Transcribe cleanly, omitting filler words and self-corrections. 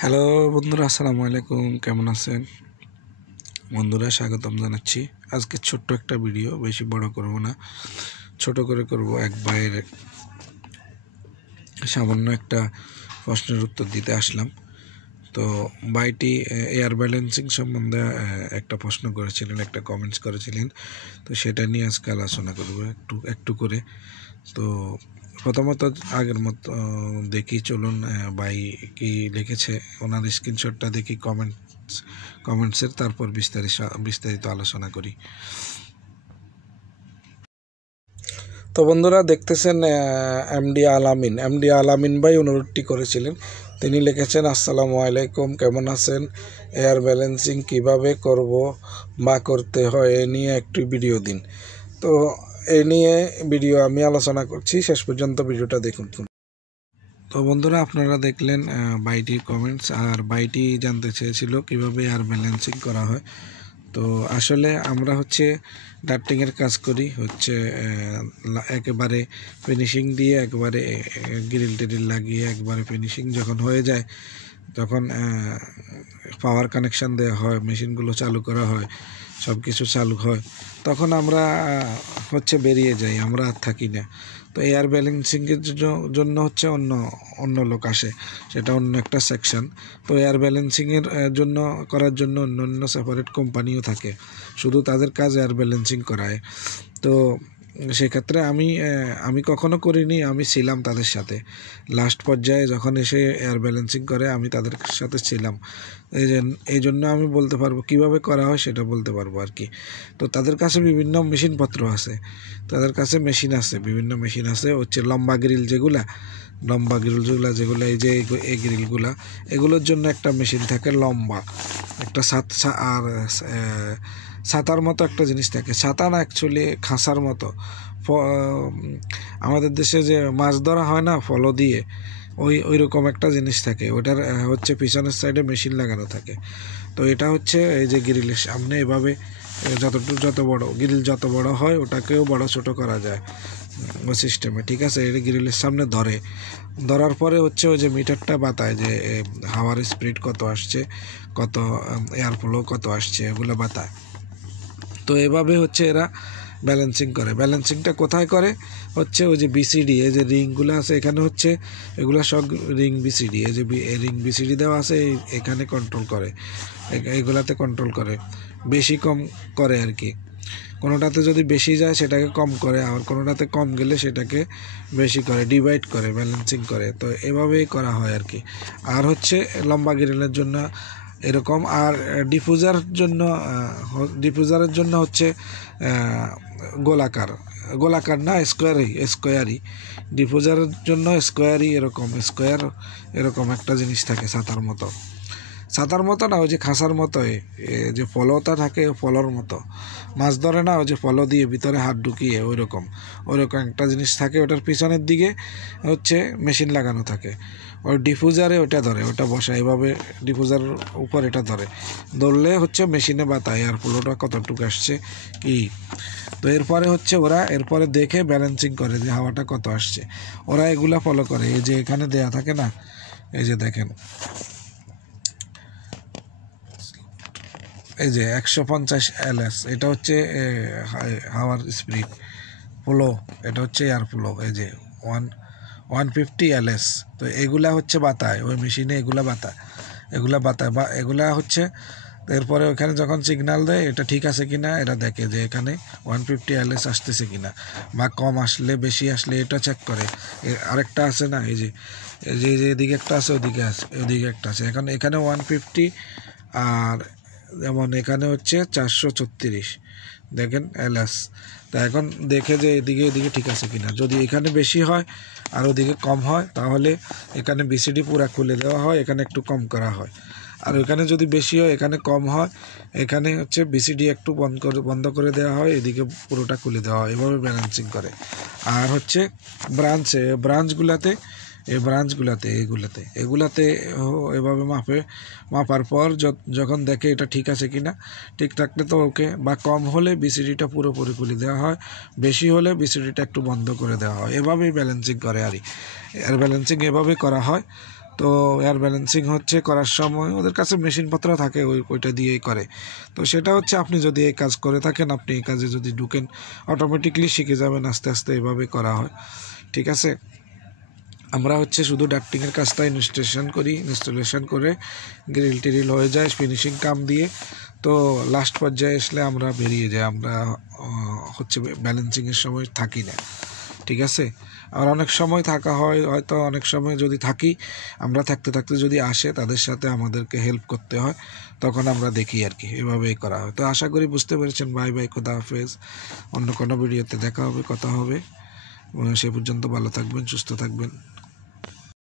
Hello বন্ধুরা, আসসালামু আলাইকুম। কেমন আছেন বন্ধুরা? স্বাগতম জানাচ্ছি। আজকে ছোট্ট একটা ভিডিও, বেশি বড় করব না, ছোট করে করব। এক ভাইয়ের সামান্য একটা প্রশ্নের উত্তর দিতে আসলাম। তো ভাইটি এয়ার ব্যালেন্সিং সম্বন্ধে একটা প্রশ্ন করেছিলেন, একটা কমেন্টস করেছিলেন। তো সেটা নিয়ে আজকে আলোচনা করব একটু করে। তো প্রথমত আগের মতো দেখি, চলুন ভাই কি লিখেছে ওনার স্ক্রিনশটটা দেখি কমেন্টসের, তারপর বিস্তারিত আলোচনা করি। তো বন্ধুরা দেখতেছেন, এমডি আলামিন ভাই অনুরোধটি করেছিলেন। তিনি লিখেছেন, আসসালামু আলাইকুম, কেমন আছেন? এয়ার ব্যালেন্সিং কিভাবে করব বা করতে হয় এ নিয়ে একটি ভিডিও দিন। তো এ নিয়ে ভিডিও আমি আলোচনা করছি, শেষ পর্যন্ত ভিডিওটা দেখুন। তো বন্ধুরা, আপনারা দেখলেন বাইটির কমেন্টস, আর বাইটি জানতে চেয়েছিল কিভাবে এয়ার ব্যালেন্সিং করা হয়। তো আসলে আমরা ডাফটিংয়ের কাজ করি, একেবারে ফিনিশিং দিয়ে, একবারে গ্রিল টিরিল লাগিয়ে একবারে ফিনিশিং যখন হয়ে যায়, তখন পাওয়ার কানেকশান দেওয়া হয়, মেশিনগুলো চালু করা হয়, সব কিছু চালু হয়, তখন আমরা বেরিয়ে যাই, আমরা আর থাকি না। তো এয়ার ব্যালেন্সিংয়ের জন্য অন্য লোক আসে, সেটা অন্য একটা সেকশন। তো এয়ার ব্যালেন্সিংয়ের করার জন্য অন্য সেপারেট কোম্পানিও থাকে, শুধু তাদের কাজ এয়ার ব্যালেন্সিং করায়। তো সেক্ষেত্রে আমি কখনো করিনি, আমি ছিলাম তাদের সাথে। লাস্ট পর্যায়ে যখন এসে এয়ার ব্যালেন্সিং করে, আমি তাদের সাথে ছিলাম। এই জন্য আমি বলতে পারবো কীভাবে করা হয়, সেটা বলতে পারবো আর কি। তো তাদের কাছে বিভিন্ন মেশিনপত্র আছে, তাদের কাছে মেশিন আছে, বিভিন্ন মেশিন আছে। লম্বা গ্রিল যেগুলো এই যে এই গ্রিলগুলা, এগুলোর জন্য একটা মেশিন থাকে লম্বা, একটা আর ছাতার মতো একটা জিনিস থাকে। ছাতা না, অ্যাকচুয়ালি খাঁচার মতো। আমাদের দেশে যে মাছ ধরা হয় না ফলো দিয়ে, ওই রকম একটা জিনিস থাকে। ওটার পিছনের সাইডে মেশিন লাগানো থাকে। তো এটা এই যে গ্রিলের সামনে এভাবে যত বড় গ্রিল যত বড় হয়, ওটাকেও বড় ছোট করা যায় ও সিস্টেমে, ঠিক আছে। এটা গ্রিলের সামনে ধরার পরে ওই যে মিটারটা বাতায়, যে হাওয়ার স্পিড কত আসছে, কত এয়ার ফ্লো কত আসছে, এগুলো বাতায়। তো এভাবে এরা ব্যালেন্সিং করে। ব্যালেন্সিংটা কোথায় করে? ওই যে বিসিডি, এই যে রিংগুলো আছে এখানে, এগুলো সব রিং বিসিডি, এই যে রিং বিসিডি দেওয়া আছে, এখানে কন্ট্রোল করে, এইগুলাতে কন্ট্রোল করে, বেশি কম করে আর কি। কোনোটাতে যদি বেশি যায় সেটাকে কম করে, আর কোনোটাতে কম গেলে সেটাকে বেশি করে, ডিভাইড করে, ব্যালেন্সিং করে। তো এভাবেই করা হয় আর কি। আর লম্বা গ্রিলের জন্য এরকম। আর ডিফিউজারের জন্য গোলাকার না, স্কোয়ারই। ডিফিউজারের জন্য স্কোয়ার এরকম একটা জিনিস থাকে, ছাতার মতো না, ওই যে খাঁচার মতো, যে ফলটা থাকে, ফলর মতো মাছ ধরে না, ওই যে ফল দিয়ে ভিতরে হাত ঢুকিয়ে, ওইরকম একটা জিনিস থাকে। ওটার পিছনের দিকে মেশিন লাগানো থাকে। ওই ডিফিউজারে ওটা ধরে, ওটা বসায় এভাবে, ডিফিউজারের উপর এটা ধরলে মেশিনে বাতায় আর ফ্লোটা কতটুকু আসছে কি। তো এরপরে দেখে ব্যালেন্সিং করে যে হাওয়াটা কত আসছে। ওরা এগুলা ফলো করে। এই যে এখানে দেয়া থাকে না, এই যে দেখেন, এই যে 150 LS, এটা হাওয়ার স্পিড ফ্লো, এটা এয়ার ফ্লো। এই যে 150 LS। তো এগুলা বাতায় ওই মেশিনে, এগুলা বাতায় বা এগুলা এরপরে ওখানে যখন সিগন্যাল দেয়, এটা ঠিক আছে কিনা এরা দেখে, যে এখানে 150 LS আসতেছে কিনা, বা কম আসলে বেশি আসলে এটা চেক করে। আরেকটা আছে না, এই যে এদিকে একটা আছে, ওদিকে একটা আছে। এখানে 150, আর যেমন এখানে 436 দেখেন LS। তা এখন দেখে যে এদিকে ঠিক আছে কিনা। যদি এখানে বেশি হয় আর ওদিকে কম হয়, তাহলে এখানে বিসিডি পুরা খুলে দেওয়া হয়, এখানে একটু কম করা হয়। আর ওইখানে যদি বেশি হয়, এখানে কম হয়, এখানে বিসিডি একটু বন্ধ করে দেওয়া হয়, এদিকে পুরোটা খুলে দেওয়া হয়। এভাবে ব্যালেন্সিং করে। আর ব্রাঞ্চগুলাতে এগুলাতে এভাবে মাপার পর যখন দেখে এটা ঠিক আছে কিনা, ঠিক থাকলে তো ওকে, বা কম হলে বিসিডিটা পুরোপুরি খুলে দেওয়া হয়, বেশি হলে বিসিডিটা একটু বন্ধ করে দেওয়া হয়। এভাবেই ব্যালেন্সিং করে। আর ব্যালেন্সিং এভাবে করা হয়। তো এয়ার ব্যালেন্সিং হচ্ছে করার সময় ওদের কাছে মেশিনপত্র থাকে, ওইটা দিয়েই করে। তো সেটা হচ্ছে আপনি যদি এই কাজ করে থাকেন, আপনি এই কাজে যদি ঢুকেন অটোমেটিকলি শিখে যাবেন, আস্তে আস্তে এভাবে করা হয়, ঠিক আছে। আমরা হচ্ছে শুধু ডাক্টিংয়ের কাজটা ইনস্টলেশন করে গ্রিল টিরিল হয়ে যায় ফিনিশিং কাম দিয়ে, তো লাস্ট পর্যায়ে আসলে আমরা বেরিয়ে যাই, আমরা হচ্ছে ব্যালেন্সিংয়ের সময় থাকি না, ঠিক আছে। আর অনেক সময় থাকা হয়, হয়তো অনেক সময় যদি থাকি, আমরা থাকতে থাকতে যদি আসে তাদের সাথে আমাদেরকে হেল্প করতে হয়, তখন আমরা দেখি আর কি, এভাবেই করা হয়। তো আশা করি বুঝতে পেরেছেন। বাই বাই, খোদা হাফেজ। অন্য কোনো ভিডিওতে দেখা হবে, কথা হবে। সে পর্যন্ত ভালো থাকবেন, সুস্থ থাকবেন।